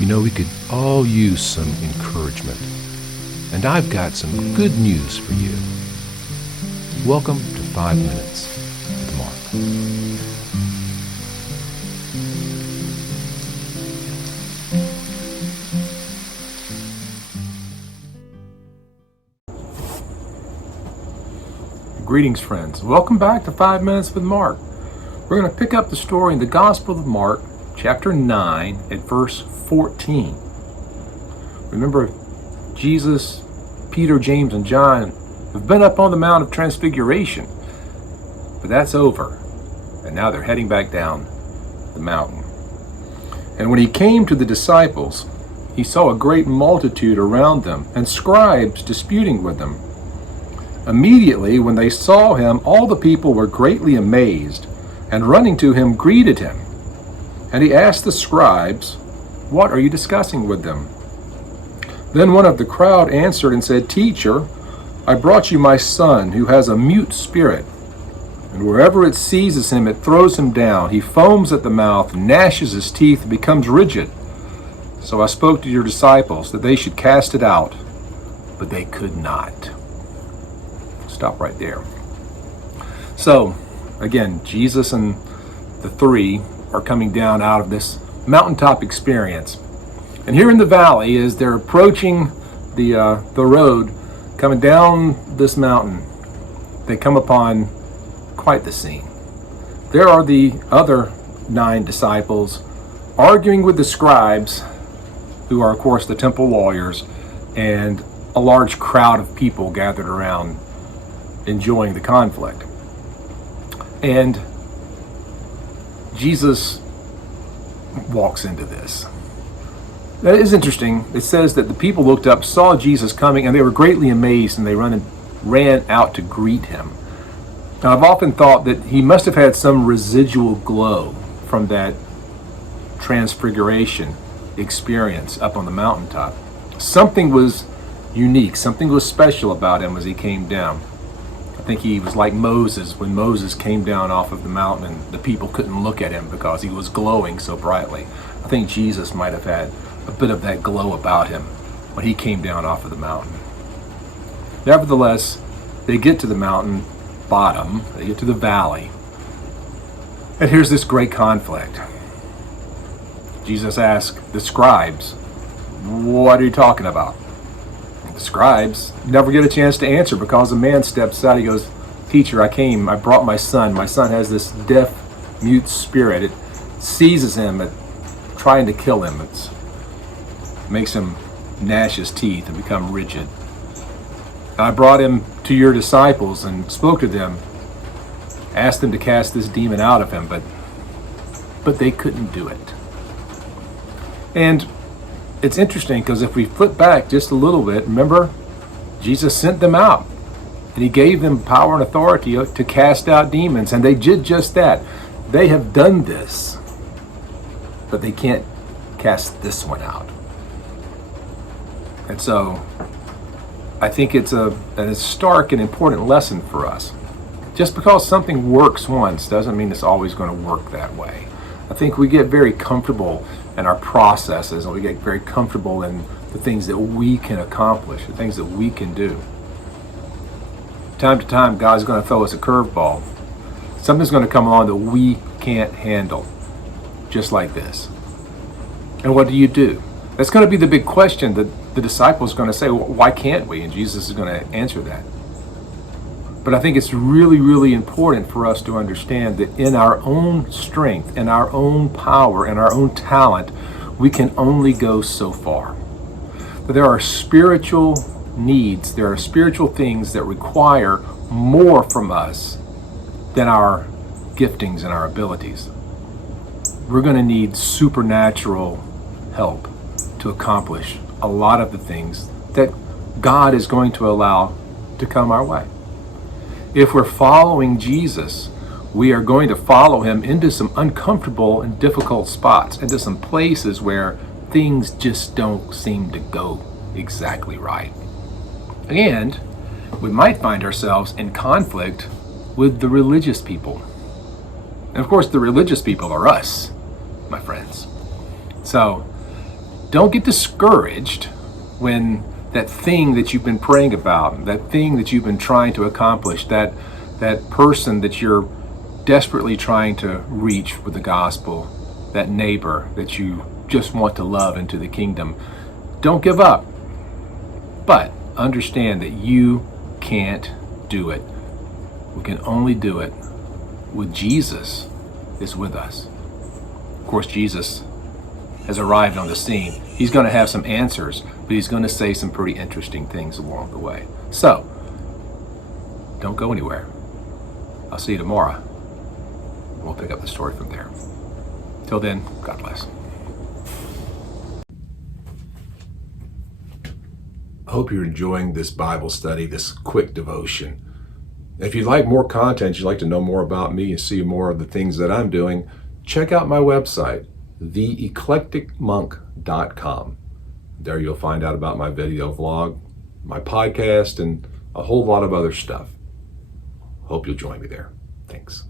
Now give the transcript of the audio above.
You know, we could all use some encouragement. And I've got some good news for you. Welcome to 5 Minutes with Mark. Greetings, friends. Welcome back to 5 Minutes with Mark. We're going to pick up the story in the Gospel of Mark, chapter 9, at verse 14. Remember, Jesus, Peter, James, and John have been up on the Mount of Transfiguration, but that's over, and now they're heading back down the mountain. And when he came to the disciples, he saw a great multitude around them, and scribes disputing with them. Immediately, when they saw him, all the people were greatly amazed, and running to him, greeted him. And he asked the scribes, "What are you discussing with them?" Then one of the crowd answered and said, "Teacher, I brought you my son, who has a mute spirit. And wherever it seizes him, it throws him down. He foams at the mouth, gnashes his teeth, and becomes rigid. So I spoke to your disciples that they should cast it out, but they could not." Stop right there. So, again, Jesus and the three are coming down out of this mountaintop experience. And here in the valley, as they're approaching the road, coming down this mountain, they come upon quite the scene. There are the other 9 disciples arguing with the scribes, who are, of course, the temple lawyers, and a large crowd of people gathered around enjoying the conflict. And Jesus walks into this. That is interesting. It says that the people looked up, saw Jesus coming, and they were greatly amazed, and they ran out to greet him. Now, I've often thought that he must have had some residual glow from that transfiguration experience up on the mountaintop. Something was unique, something was special about him as he came down. I think he was like Moses when Moses came down off of the mountain and the people couldn't look at him because he was glowing so brightly. I think Jesus might have had a bit of that glow about him when he came down off of the mountain. Nevertheless, they get to the mountain bottom, they get to the valley, and here's this great conflict. Jesus asked the scribes, "What are you talking about?" The scribes never get a chance to answer because a man steps out. He goes, "Teacher, I brought my son. My son has this deaf, mute spirit. It seizes him at trying to kill him. It makes him gnash his teeth and become rigid. I brought him to your disciples and spoke to them, asked them to cast this demon out of him, but they couldn't do it." And it's interesting because if we flip back just a little bit, remember, Jesus sent them out and he gave them power and authority to cast out demons, and they did just that. They have done this, but they can't cast this one out. And so I think it's a stark and important lesson for us. Just because something works once doesn't mean it's always going to work that way. I think we get very comfortable in our processes, and we get very comfortable in the things that we can accomplish, the things that we can do. Time to time, God's going to throw us a curveball. Something's going to come along that we can't handle, just like this. And what do? That's going to be the big question that the disciples are going to say, "Well, why can't we?" And Jesus is going to answer that. But I think it's really, really important for us to understand that in our own strength, in our own power, in our own talent, we can only go so far. That there are spiritual needs, there are spiritual things that require more from us than our giftings and our abilities. We're going to need supernatural help to accomplish a lot of the things that God is going to allow to come our way. If we're following Jesus, we are going to follow him into some uncomfortable and difficult spots, into some places where things just don't seem to go exactly right. And we might find ourselves in conflict with the religious people. And of course, the religious people are us, my friends. So Don't get discouraged when that thing that you've been praying about, that thing that you've been trying to accomplish, that person that you're desperately trying to reach with the gospel, that neighbor that you just want to love into the kingdom. Don't give up. But understand that you can't do it. We can only do it with Jesus is with us. Of course, Jesus has arrived on the scene. He's going to have some answers, but he's going to say some pretty interesting things along the way. So, don't go anywhere. I'll see you tomorrow. We'll pick up the story from there. Till then, God bless. I hope you're enjoying this Bible study, this quick devotion. If you'd like more content, you'd like to know more about me and see more of the things that I'm doing, check out my website, theeclecticmonk.com. There you'll find out about my video vlog, my podcast, and a whole lot of other stuff. Hope you'll join me there. Thanks.